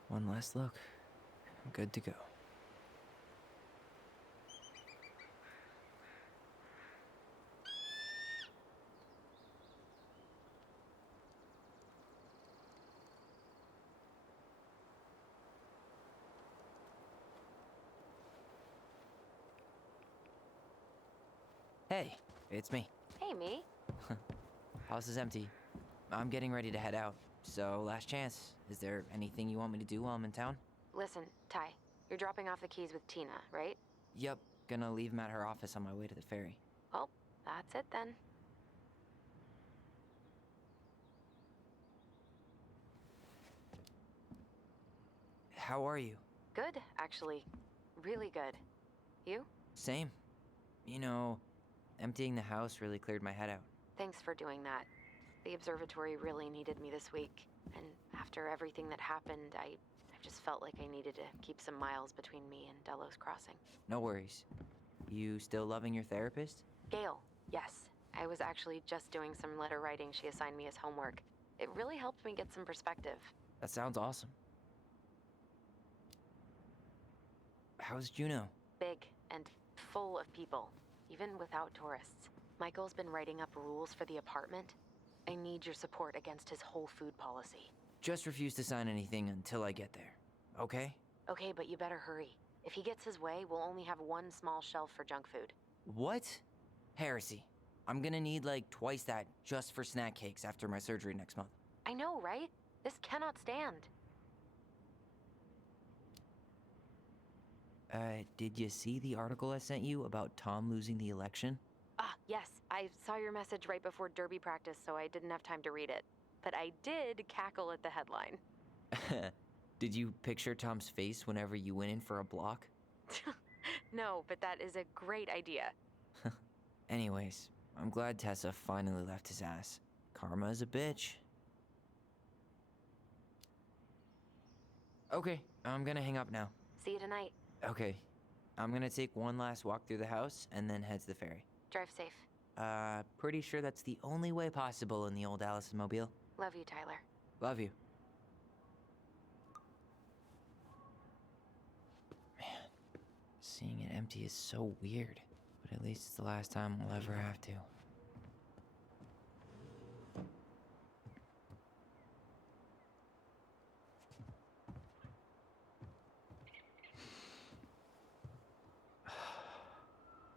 One last look. Good to go. Hey, it's me. Hey, me. House is empty. I'm getting ready to head out. So, last chance. Is there anything you want me to do while I'm in town? Listen, Ty, you're dropping off the keys with Tina, right? Yup, gonna leave them at her office on my way to the ferry. Well, that's it then. How are you? Good, actually. Really good. You? Same. You know, emptying the house really cleared my head out. Thanks for doing that. The observatory really needed me this week. And after everything that happened, I just felt like I needed to keep some miles between me and Delos Crossing. No worries. You still loving your therapist? Gail, yes. I was actually just doing some letter writing she assigned me as homework. It really helped me get some perspective. That sounds awesome. How's Juno? Big and full of people, even without tourists. Michael's been writing up rules for the apartment. I need your support against his whole food policy. Just refuse to sign anything until I get there, okay? Okay, but you better hurry. If he gets his way, we'll only have one small shelf for junk food. What? Heresy. I'm gonna need like twice that just for snack cakes after my surgery next month. I know, right? This cannot stand. Did you see the article I sent you about Tom losing the election? Ah, yes. I saw your message right before derby practice, so I didn't have time to read it. But I did cackle at the headline. Did you picture Tom's face whenever you went in for a block? No, but that is a great idea. Anyways, I'm glad Tessa finally left his ass. Karma is a bitch. Okay, I'm gonna hang up now. See you tonight. Okay, I'm gonna take one last walk through the house and then head to the ferry. Drive safe. Pretty sure that's the only way possible in the old Allison mobile. Love you, Tyler. Love you. Man, seeing it empty is so weird. But at least it's the last time we'll ever have to.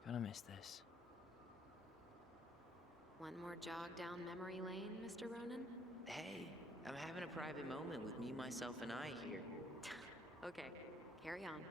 Gonna miss this. One more jog down memory lane, Mr. Ronan? Hey, I'm having a private moment with me, myself, and I here. Okay, carry on.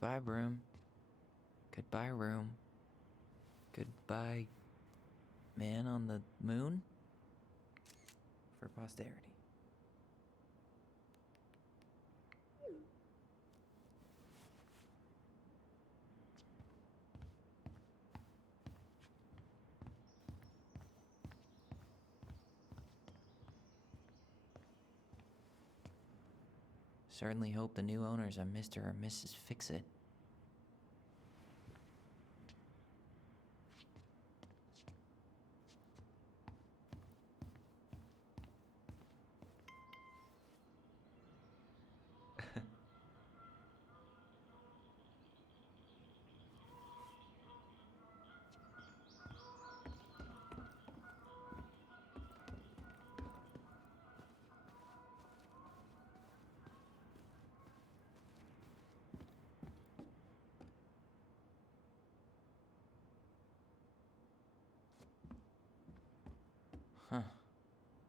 Goodbye, broom. Goodbye, room. Goodbye, man on the moon? For posterity. Certainly hope the new owners are Mr. or Mrs. Fix-It.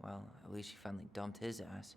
Well, at least she finally dumped his ass.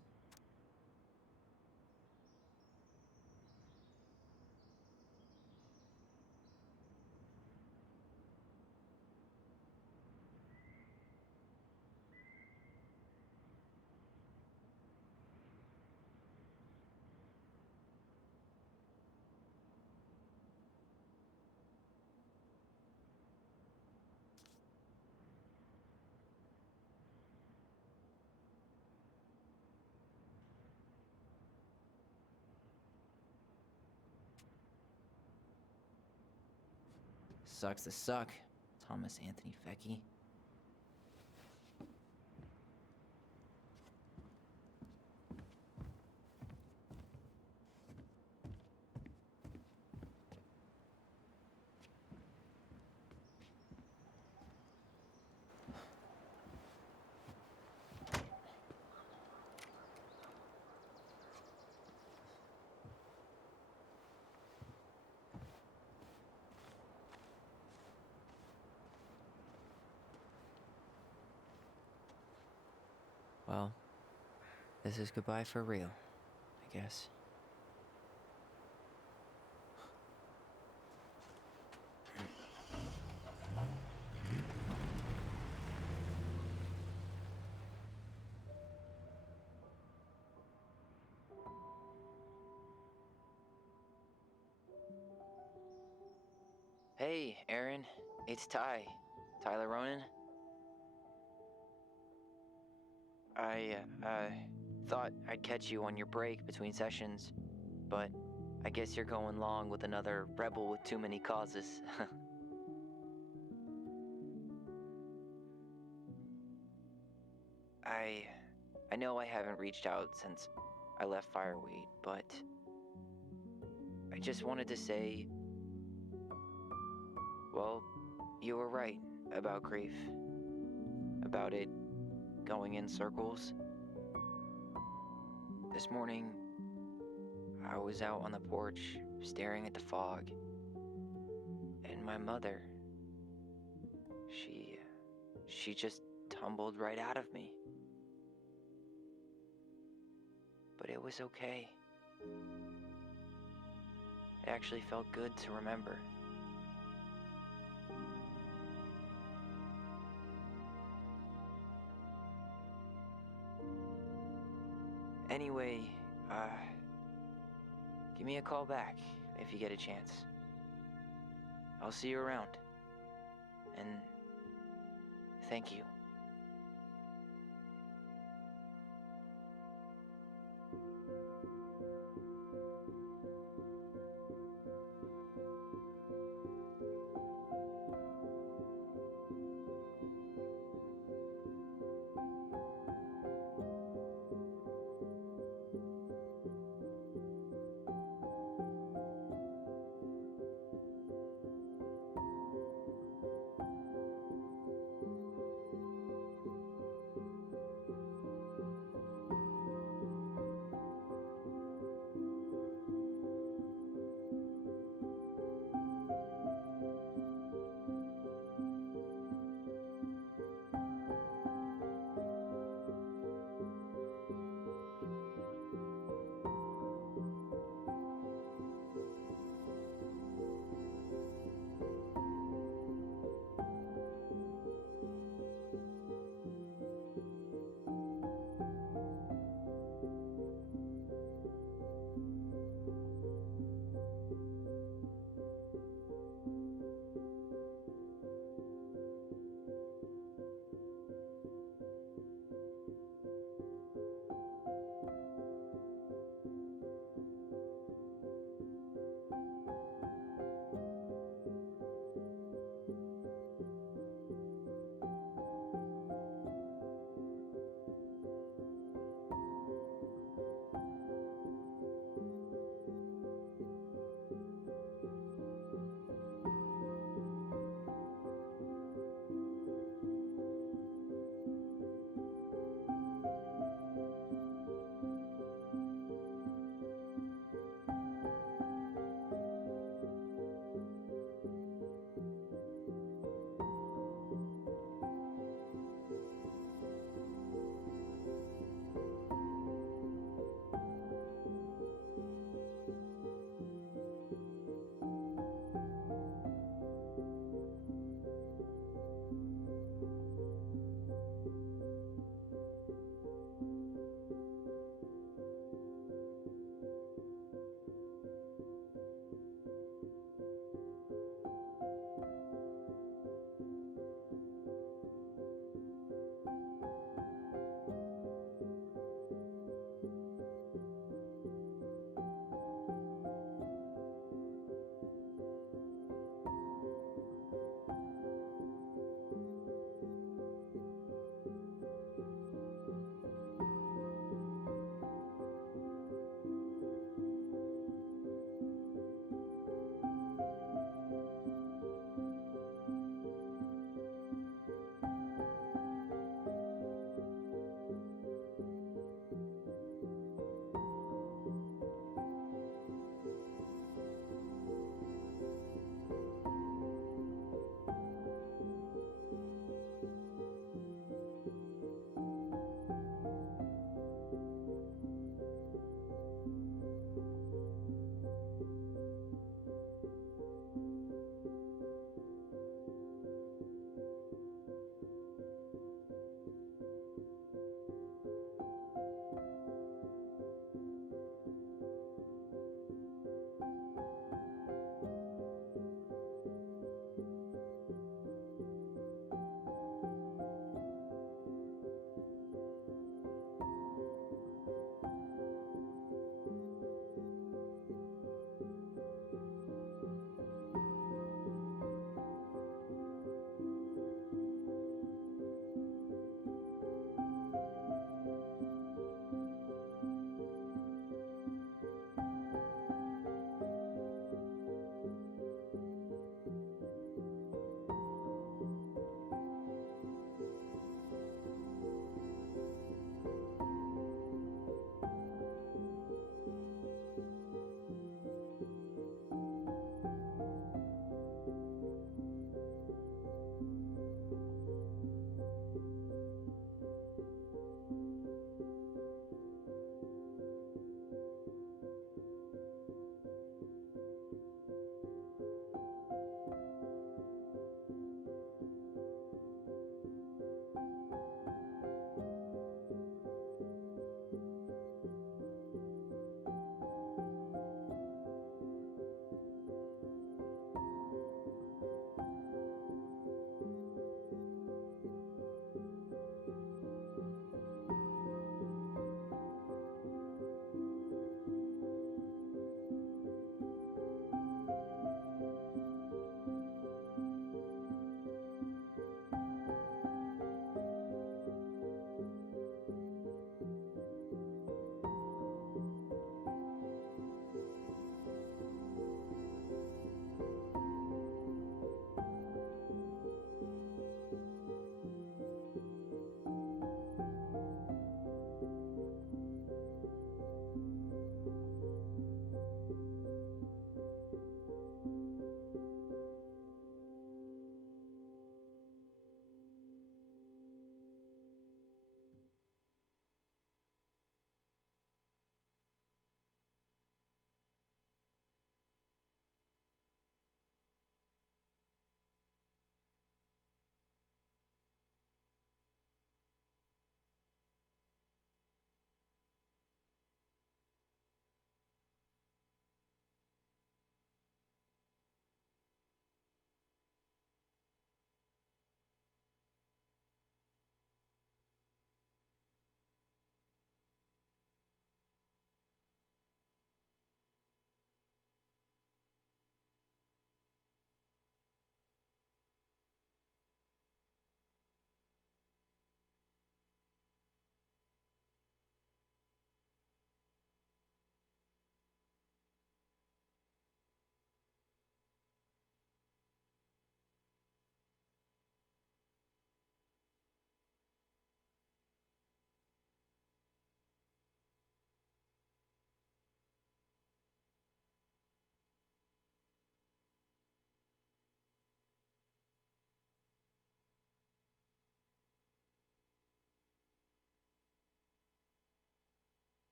Sucks to suck, Thomas Anthony Fecky. Well, this is goodbye for real, I guess. Hey, Aaron. It's Ty. Tyler Ronan. I thought I'd catch you on your break between sessions, but I guess you're going long with another rebel with too many causes. I know I haven't reached out since I left Fireweed, but I just wanted to say, well, you were right about grief. About it going in circles. This morning, I was out on the porch staring at the fog, and my mother, she just tumbled right out of me. But it was okay. It actually felt good to remember. Anyway, give me a call back if you get a chance. I'll see you around. And thank you.